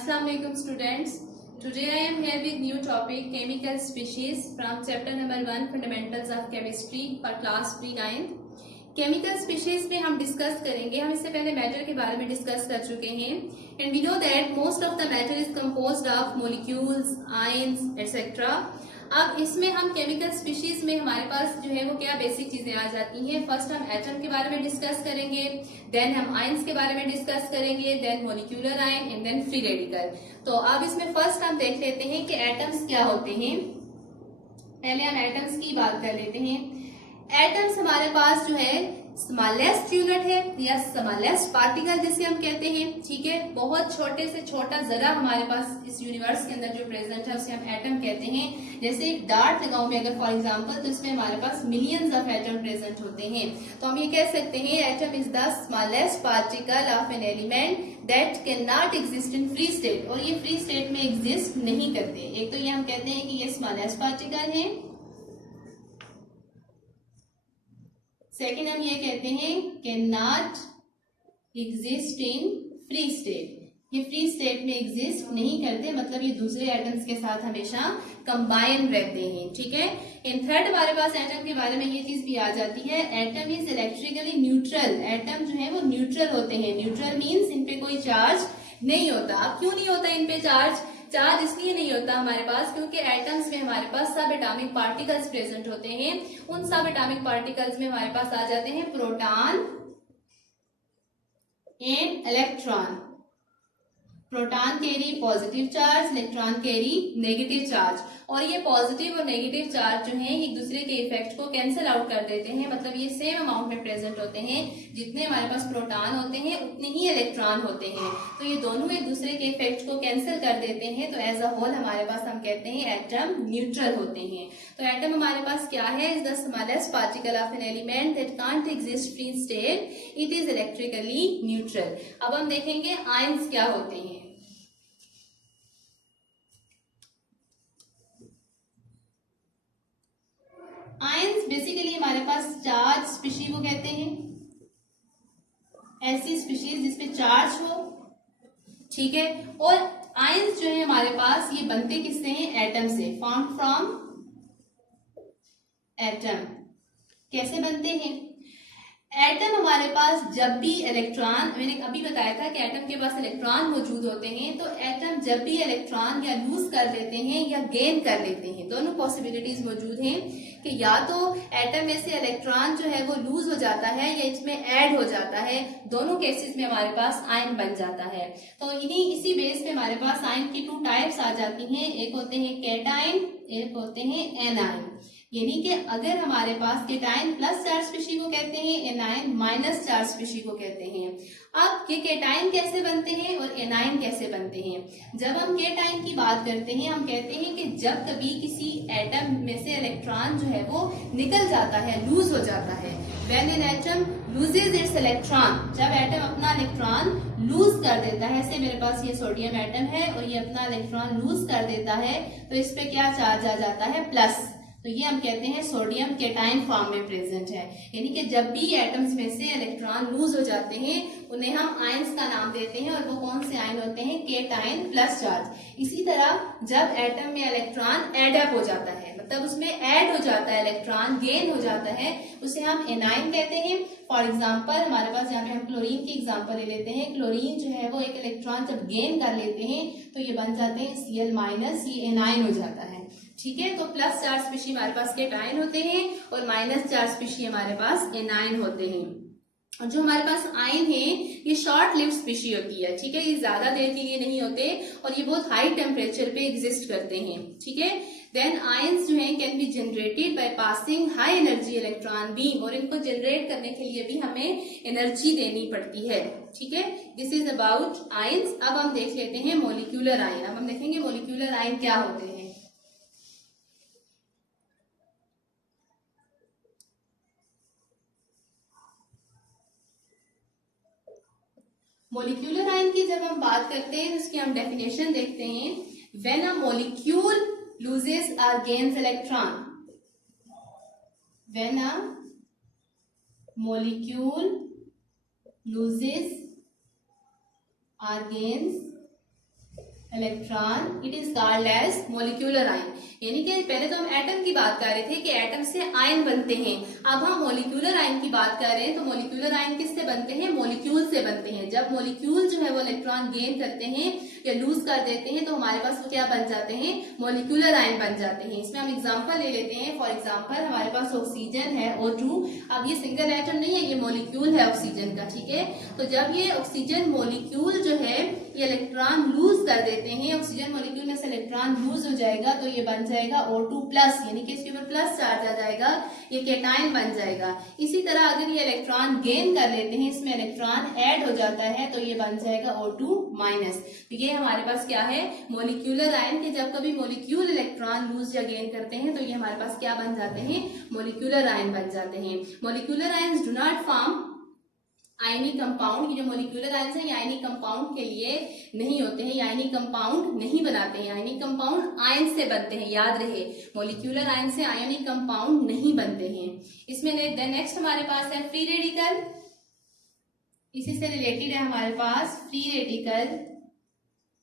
Assalamu alaikum students. Today I am here with new topic chemical species from chapter number 1 fundamentals of chemistry for class pre-9. Chemical species में हम discuss करेंगे. हम इससे पहले matter के बारे में डिस्कस कर चुके हैं and we know that most of the matter is composed of molecules, ions etcetera. अब इसमें हम केमिकल स्पीशीज में हमारे पास जो है वो क्या बेसिक चीजें आ जाती हैं. फर्स्ट हम एटम के बारे में डिस्कस करेंगे, देन हम आयंस के बारे में डिस्कस करेंगे, then molecular ion and then free radical. तो अब इसमें फर्स्ट हम देख लेते हैं कि एटम्स क्या होते हैं. पहले हम एटम्स की बात कर लेते हैं. एटम्स हमारे पास जो है स्मॉलेस्ट यूनिट है या स्मॉलेस्ट पार्टिकल जिसे हम कहते हैं. ठीक है, बहुत छोटे से छोटा जरा हमारे पास इस यूनिवर्स के अंदर जो प्रेजेंट है उसे हम एटम कहते हैं. जैसे एक डार्ट लगाऊं मैं अगर फॉर एग्जांपल, तो इसमें हमारे पास मिलियंस ऑफ एटम प्रेजेंट होते हैं. तो हम ये कह सकते हैं atom is the smallest particle of an element that can not exist in free state. और ये फ्री स्टेट में एग्जिस्ट नहीं करते. एक तो ये हम कहते हैं कि ये स्मॉलेस्ट पार्टिकल है. सेकेंड हम ये कहते हैं can not exist in free state. ये फ्री स्टेट में एग्जिस्ट नहीं करते, मतलब ये दूसरे एटम्स के साथ हमेशा कंबाइन रहते हैं. ठीक है. इन थर्ड हमारे पास एटम के बारे में ये चीज भी आ जाती है, atom is electrically neutral. Atom जो है वो न्यूट्रल होते हैं. न्यूट्रल मीन्स इन पे कोई चार्ज नहीं होता. अब क्यों नहीं होता इन पे चार्ज इसलिए नहीं होता हमारे पास क्योंकि एटम्स में हमारे पास सब एटॉमिक पार्टिकल्स प्रेजेंट होते हैं. उन सब एटॉमिक पार्टिकल्स में हमारे पास आ जाते हैं proton and electron. Proton carry positive charge, electron carry negative charge. और ये पॉजिटिव और नेगेटिव चार्ज जो है एक दूसरे के इफेक्ट को कैंसिल आउट कर देते हैं. मतलब ये सेम अमाउंट में प्रेजेंट होते हैं. जितने हमारे पास प्रोटॉन होते हैं उतने ही इलेक्ट्रॉन होते हैं. तो ये दोनों एक दूसरे के इफेक्ट को कैंसिल कर देते हैं. तो एज अ होल हमारे पास हम कहते हैं एटम न्यूट्रल होते हैं. तो एटम हमारे पास क्या है, is the smallest particle of an element that can't exist free state. It is electrically neutral. अब हम देखेंगे आयंस क्या होते हैं. आयंस बेसिकली हमारे पास चार्ज स्पीशीज को कहते हैं. ऐसी स्पीशीज जिसपे चार्ज हो. ठीक है. और आयंस जो है हमारे पास ये बनते किससे हैं, एटम से. Form from atom. कैसे बनते हैं एटम हमारे पास, जब भी इलेक्ट्रॉन, मैंने अभी बताया था कि एटम के पास इलेक्ट्रॉन मौजूद होते हैं. तो एटम जब भी इलेक्ट्रॉन या लूज कर लेते हैं या गेन कर लेते हैं, दोनों पॉसिबिलिटीज मौजूद हैं कि या तो एटम में से इलेक्ट्रॉन जो है वो लूज हो जाता है या इसमें ऐड हो जाता है. दोनों केसेस में हमारे पास आयन बन जाता है. तो इसी बेस पे हमारे पास आयन की 2 टाइप्स आ जाती हैं. एक होते हैं केटाइन, एक होते हैं एनाइन. यानी कि अगर हमारे पास केटाइन प्लस चार्ज स्पीशीज को कहते हैं, एनाइन माइनस चार्ज स्पीशीज को कहते हैं. अब ये केटाइन कैसे बनते हैं और एनाइन कैसे बनते हैं. जब हम केटाइन की बात करते हैं हम कहते हैं कि जब कभी किसी एटम में से इलेक्ट्रॉन जो है वो निकल जाता है, लूज हो जाता है. When an atom loses it's electron, जब एटम अपना इलेक्ट्रॉन लूज कर देता है. ऐसे मेरे पास ये सोडियम एटम है और ये अपना इलेक्ट्रॉन लूज कर देता है, तो इस पे क्या चार्ज आ जाता है, प्लस. तो ये हम कहते हैं सोडियम केटाइन फॉर्म में प्रेजेंट है. यानी कि जब भी एटम्स में से इलेक्ट्रॉन लूज हो जाते हैं उन्हें हम आयंस का नाम देते हैं. और वो कौन से आयन होते हैं, केटाइन प्लस चार्ज. इसी तरह जब एटम में इलेक्ट्रॉन एड अप हो जाता है, मतलब उसमें ऐड हो जाता है इलेक्ट्रॉन, गेन हो जाता है, उसे हम एनाइन कहते हैं. फॉर एग्जाम्पल हमारे पास यहाँ पे हम क्लोरीन की एग्जाम्पल ले लेते हैं. क्लोरीन जो है वो एक इलेक्ट्रॉन जब गेन कर लेते हैं तो ये बन जाते हैं Cl माइनस, ये एनाइन हो जाता है. ठीक है. तो प्लस चार्ज स्पीशी हमारे पास केटाइन होते हैं और माइनस चार्ज स्पीशी हमारे पास एनाइन होते हैं. और जो हमारे पास आयन है ये शॉर्ट लिव्ड स्पीशी होती है. ठीक है. ये ज्यादा देर के लिए नहीं होते और ये बहुत हाई टेम्परेचर पे एग्जिस्ट करते हैं. ठीक है. देन आयंस जो है can be generated by passing high energy electron beam. और इनको जनरेट करने के लिए भी हमें एनर्जी देनी पड़ती है. ठीक है. This is about ions. अब हम देख लेते हैं मॉलिक्यूलर आयन. अब हम देखेंगे मॉलिक्यूलर आयन क्या होते हैं. मॉलिक्यूलर आयन की जब हम बात करते हैं उसकी हम डेफिनेशन देखते हैं. When a molecule loses or gains electron, when a molecule loses or gains electron, it is called as molecular ion. यानी कि पहले तो हम एटम की बात कर रहे थे कि एटम से आयन बनते हैं, अब हम मोलिक्यूलर आयन की बात कर रहे हैं। तो मोलिक्यूलर आयन किससे बनते हैं? मोलिक्यूल से बनते हैं। जब मोलिक्यूल जो है वो इलेक्ट्रॉन गेन करते हैं या लूज कर देते हैं तो हमारे पास वो क्या बन जाते हैं? मोलिक्यूलर आयन बन जाते हैं। इसमें हम एग्जांपल ले लेते हैं। फॉर एग्जांपल हमारे पास ऑक्सीजन है O2। अब ये सिंगल एटम नहीं है, ये मोलिक्यूल है ऑक्सीजन का, ठीक है। तो जब ये ऑक्सीजन मोलिक्यूल जो है ये इलेक्ट्रॉन लूज कर देते हैं, ऑक्सीजन मोलिक्यूल में से इलेक्ट्रॉन लूज हो जाएगा तो ये बन जाएगा O2+, यानी कि इसके ऊपर प्लस चार्ज आ जाएगा, ये केटाइन बन जाएगा। इसी तरह अगर ये इलेक्ट्रॉन गेन कर लेते हैं, इसमें इलेक्ट्रॉन ऐड हो जाता है तो ये बन जाएगा O2-। तो ये हमारे पास क्या है? मोलिक्यूलर आयन के जब कभी मोलिक्यूल इलेक्ट्रॉन लूज या गेन करते हैं तो ये हमारे पास क्या बन जाते हैं? मोलिक्यूलर आयन बन जाते हैं। Molecular ions do not form ionic compound. ये जो मोलिक्यूलर आयंस हैं ये आयनिक कंपाउंड के लिए नहीं होते हैं, ये आयनिक कंपाउंड नहीं बनाते हैं। आयनिक कंपाउंड आयन से बनते हैं, याद रहे, मोलिक्यूलर आयन से आयनिक कंपाउंड नहीं बनते हैं। इसमें नेक्स्ट हमारे पास है फ्री रेडिकल। इसी से रिलेटेड है हमारे पास फ्री रेडिकल।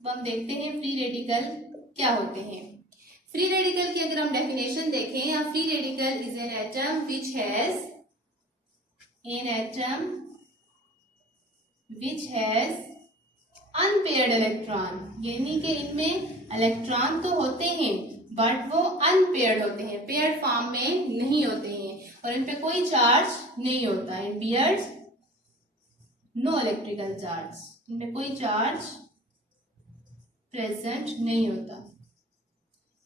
अब हम देखते हैं फ्री रेडिकल क्या होते हैं। फ्री रेडिकल की अगर हम डेफिनेशन देखें, या free radical is an atom which has unpaired electron, यानी कि इनमें इलेक्ट्रॉन तो होते हैं बट वो अनपेयर्ड होते हैं, पेयर्ड फॉर्म में नहीं होते हैं और इन पे कोई चार्ज नहीं होता है। इन बियर्स नो इलेक्ट्रिकल चार्ज, इनमें कोई चार्ज प्रेजेंट नहीं होता।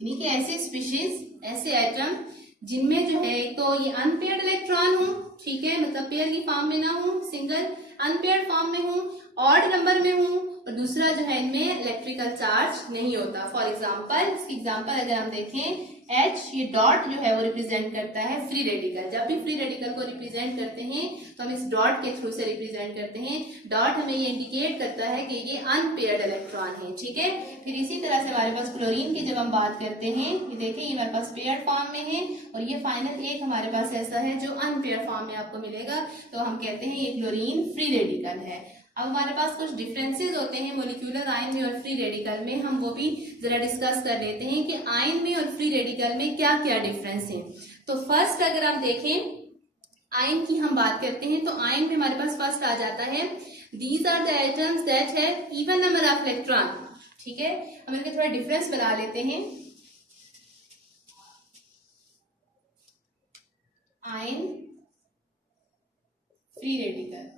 यानी कि ऐसे स्पीशीज, ऐसे एटम जिनमें जो है तो ये अनपेयर्ड इलेक्ट्रॉन हो, ठीक है, मतलब पेयर की फॉर्म में ना हो, सिंगल अनपेयर्ड फॉर्म में हो, ऑड नंबर में हो, और दूसरा जो है इनमें इलेक्ट्रिकल चार्ज नहीं होता। फॉर एग्जांपल, इसकी एग्जांपल अगर हम देखें, H ये डॉट जो है वो रिप्रेजेंट करता है फ्री रेडिकल। जब भी फ्री रेडिकल को रिप्रेजेंट करते हैं तो हम इस डॉट के थ्रू से रिप्रेजेंट करते हैं। डॉट हमें ये इंडिकेट करता है कि ये अनपेयर्ड इलेक्ट्रॉन है, ठीक है। फिर इसी तरह से हमारे पास क्लोरीन की जब हम बात करते हैं, ये देखिए ये हमारे पास पेयर्ड फॉर्म में है और ये फाइनल एक हमारे पास ऐसा है जो अनपेयर्ड फॉर्म में आपको मिलेगा, तो हम कहते हैं ये क्लोरीन फ्री रेडिकल है। अब हमारे पास कुछ डिफरेंसेस होते हैं मोलिक्यूलर आयन में और फ्री रेडिकल में, हम वो भी जरा डिस्कस कर लेते हैं कि आयन में और फ्री रेडिकल में क्या क्या डिफरेंस है। तो फर्स्ट अगर आप देखें, आयन की हम बात करते हैं तो आयन में हमारे पास फर्स्ट आ जाता है, these are the atoms that have even number of electron, ठीक है। हम इनके थोड़ा डिफरेंस बना लेते हैं। आयन, फ्री रेडिकल,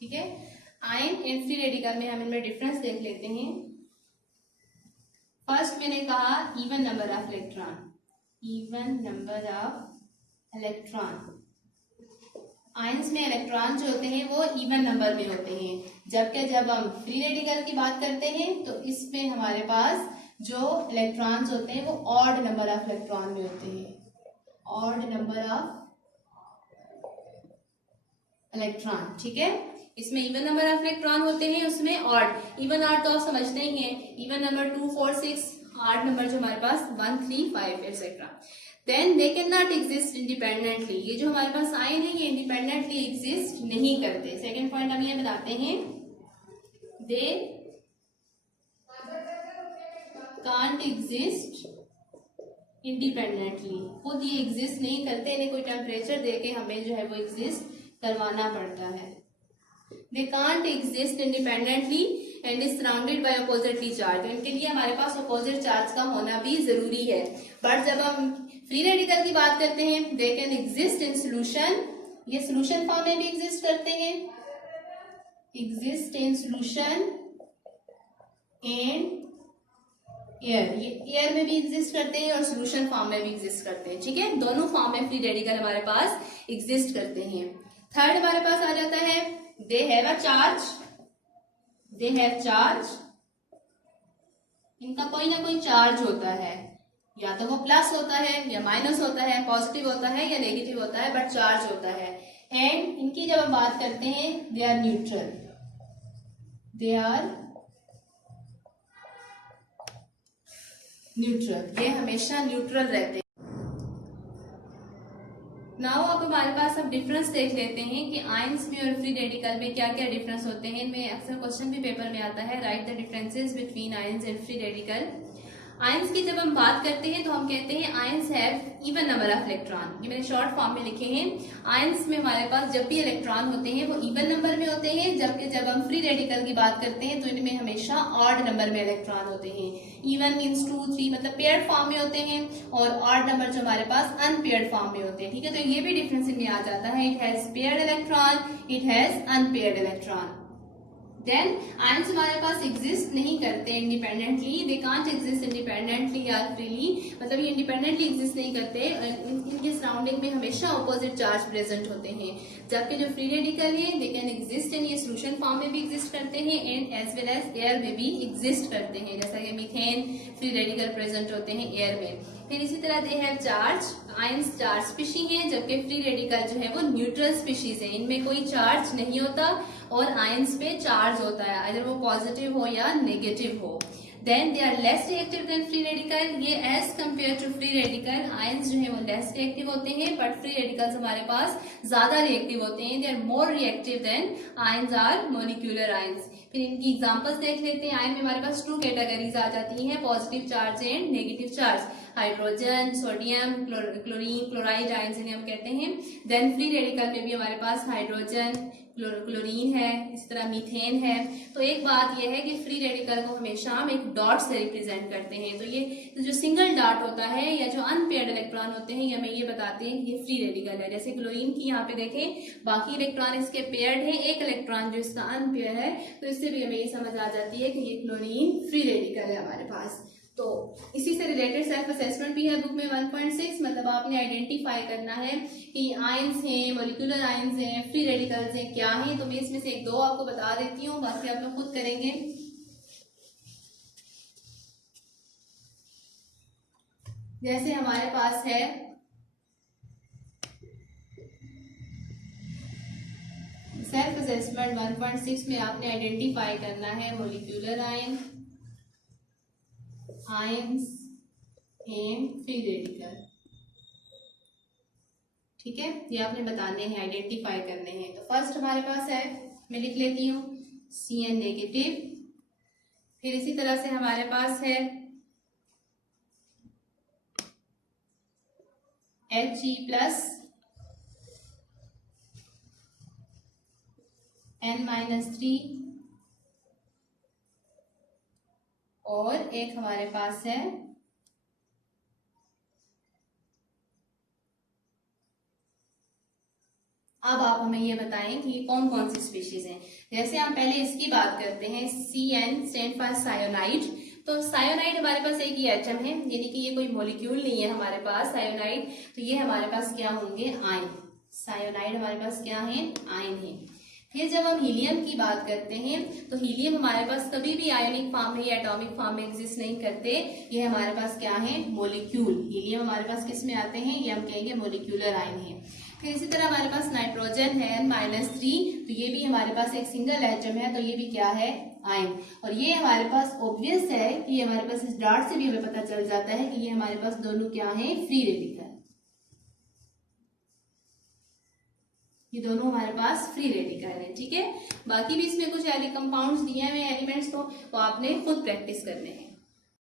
ठीक है। आयन एंड फ्री रेडिकल में हम इनमें डिफरेंस देख लेते हैं। फर्स्ट मैंने कहा even number of electron, even number of electron. Ions में इलेक्ट्रॉन जो होते हैं वो इवन नंबर में होते हैं, जबकि जब हम फ्री रेडिकल की बात करते हैं तो इसमें हमारे पास जो इलेक्ट्रॉन्स होते हैं वो ऑड नंबर ऑफ इलेक्ट्रॉन में होते हैं, ऑड नंबर ऑफ इलेक्ट्रॉन, ठीक है। इसमें इवन नंबर ऑफ इलेक्ट्रॉन होते हैं, उसमें ऑड। इवन ऑड तो आप समझते ही हैं, इवन नंबर 2, 4, 6, ऑड नंबर जो हमारे पास 1, 3, 5 etcetera. Then they can not exist independently, ये जो हमारे पास आयन है ये इंडिपेंडेंटली एग्जिस्ट नहीं करते। सेकेंड पॉइंट हम ये बताते हैं, दे कांट एग्जिस्ट इंडिपेंडेंटली, खुद ये एग्जिस्ट नहीं करते, इन्हें कोई टेम्परेचर देके हमें जो है वो एग्जिस्ट करवाना पड़ता है। They can't exist independently and is surrounded by oppositely charge, इनके लिए हमारे पास अपोजिट चार्ज का होना भी जरूरी है। बट जब हम फ्री रेडिकल की बात करते हैं, they can exist in solution, ये सोल्यूशन फॉर्म में भी एग्जिस्ट करते हैं, exist in solution and air, ये एयर में भी एग्जिस्ट करते हैं और सोल्यूशन फॉर्म में भी एग्जिस्ट करते हैं, ठीक है। दोनों फॉर्म में फ्री रेडिकल हमारे पास एग्जिस्ट करते हैं। थर्ड हमारे पास आ जाता है, they have a charge, they have charge, इनका कोई ना कोई चार्ज होता है, या तो वो प्लस होता है या माइनस होता है, पॉजिटिव होता है या नेगेटिव होता है, बट चार्ज होता है। एंड इनकी जब हम बात करते हैं, they are neutral, they are neutral, ये हमेशा न्यूट्रल रहते हैं। नाउ अब हमारे पास अब डिफरेंस देख लेते हैं कि आयंस में और फ्री रेडिकल में क्या क्या डिफरेंस होते हैं। इनमें अक्सर क्वेश्चन भी पेपर में आता है, right the differences between ions and free radical. Ions की जब हम बात करते हैं तो हम कहते हैं ions have even number of electron. ये मैंने शॉर्ट फॉर्म में लिखे हैं। आयंस में हमारे पास जब भी इलेक्ट्रॉन होते हैं वो इवन नंबर में होते हैं, जबकि जब हम फ्री रेडिकल की बात करते हैं तो इनमें हमेशा ऑड नंबर में इलेक्ट्रॉन होते हैं। इवन मीन्स 2, 3 मतलब पेयर्ड फॉर्म में होते हैं, और ऑड नंबर जो हमारे पास अनपेयर्ड फॉर्म में होते हैं। ठीक है, तो ये भी डिफरेंस इनमें आ जाता है। It has paired electron, it has unpaired electron. Then ions हमारे पास एग्जिस्ट नहीं करते independently, they can't exist independently या फ्रीली, मतलब ये इंडिपेंडेंटली एग्जिस्ट नहीं करते। इनके सराउंडिंग में हमेशा ऑपोजिट चार्ज प्रेजेंट होते हैं। जबकि जो फ्री रेडिकल है दे कैन एग्जिस्ट एंड ये सोल्यूशन फॉर्म में भी एग्जिस्ट करते हैं and as well as air में भी एग्जिस्ट करते हैं, जैसा कि मीथेन फ्री रेडिकल प्रेजेंट होते हैं एयर में। फिर इसी तरह they have charge, ions charge species हैं, जबकि फ्री रेडिकल जो है वो न्यूट्रल स्पीशीज है। इनमें कोई चार्ज नहीं होता और आयंस पे चार्ज होता है, अगर वो पॉजिटिव हो या नेगेटिव हो। Then they are less reactive than free radical. ये as compare to free radical ions जो है वो लेस रिएक्टिव होते हैं, बट फ्री रेडिकल्स हमारे पास ज्यादा रिएक्टिव होते हैं। They are more reactive than ions are molecular ions. फिर इनकी एग्जांपल्स देख लेते हैं। आयन में हमारे पास 2 कैटेगरीज आ जाती हैं, positive charge and negative charge. Hydrogen, sodium, chlorine, chloride ions इन्हें हम कहते हैं। देन फ्री रेडिकल में भी हमारे पास हाइड्रोजन, क्लोरीन है, इस तरह मीथेन है। तो एक बात यह है कि फ्री रेडिकल को हमेशा हम एक डॉट से रिप्रेजेंट करते हैं। तो ये जो सिंगल डॉट होता है या जो अनपेयर्ड इलेक्ट्रॉन होते हैं, ये हमें ये बताते हैं कि ये फ्री रेडिकल है। जैसे क्लोरीन की यहाँ पे देखें, बाकी इलेक्ट्रॉन इसके पेयर्ड है, एक इलेक्ट्रॉन जो इसका अनपेयर है, तो इससे भी हमें ये समझ आ जाती है कि ये क्लोरीन फ्री रेडिकल है हमारे पास। तो इसी से रिलेटेड सेल्फ असेसमेंट भी है बुक में 1.6, मतलब आपने आइडेंटिफाई करना है कि आयंस हैं, मॉलिक्यूलर आयंस हैं, फ्री रेडिकल्स हैं, क्या हैं। तो मैं इसमें से 1-2 आपको बता देती हूँ, बाकी आप लोग खुद करेंगे। जैसे हमारे पास है सेल्फ असेसमेंट 1.6 में आपने आइडेंटिफाई करना है molecular ion, ions and free radical. ठीक है, ये आपने बताने हैं, आइडेंटिफाई करने हैं। तो फर्स्ट हमारे पास है, मैं लिख लेती हूँ Cn नेगेटिव। फिर इसी तरह से हमारे पास है He प्लस N-3, और एक हमारे पास है अब आप हमें ये बताएं कि ये कौन कौन सी स्पीशीज हैं। जैसे हम पहले इसकी बात करते हैं, Cn स्टैंड फॉर सायोनाइड। तो सायोनाइड हमारे पास एक ही एटम है, यानी कि ये कोई मॉलिक्यूल नहीं है हमारे पास सायोनाइड। तो ये हमारे पास क्या होंगे, आयन। सायोनाइड हमारे पास क्या है, आयन है। फिर जब हम हीलियम की बात करते हैं तो हीलियम हमारे पास कभी भी आयोनिक फॉर्म में या एटॉमिक फॉर्म में एग्जिस्ट नहीं करते, ये हमारे पास क्या है, मॉलिक्यूल। हीलियम हमारे पास किस में आते हैं, ये हम कहेंगे मॉलिक्यूलर आयन है। फिर इसी तरह हमारे पास नाइट्रोजन है -3, तो ये भी हमारे पास एक सिंगल एटम है, तो ये भी क्या है, आयन। और ये हमारे पास ऑब्वियस है कि ये हमारे पास इस डॉट से भी हमें पता चल जाता है कि ये हमारे पास दोनों क्या है, फ्री रेडिकल। ये दोनों हमारे पास फ्री रेडिकल है। ठीक है, बाकी भी इसमें कुछ कंपाउंड्स दिए हुए एलिमेंट्स, तो आपने खुद प्रैक्टिस करने हैं।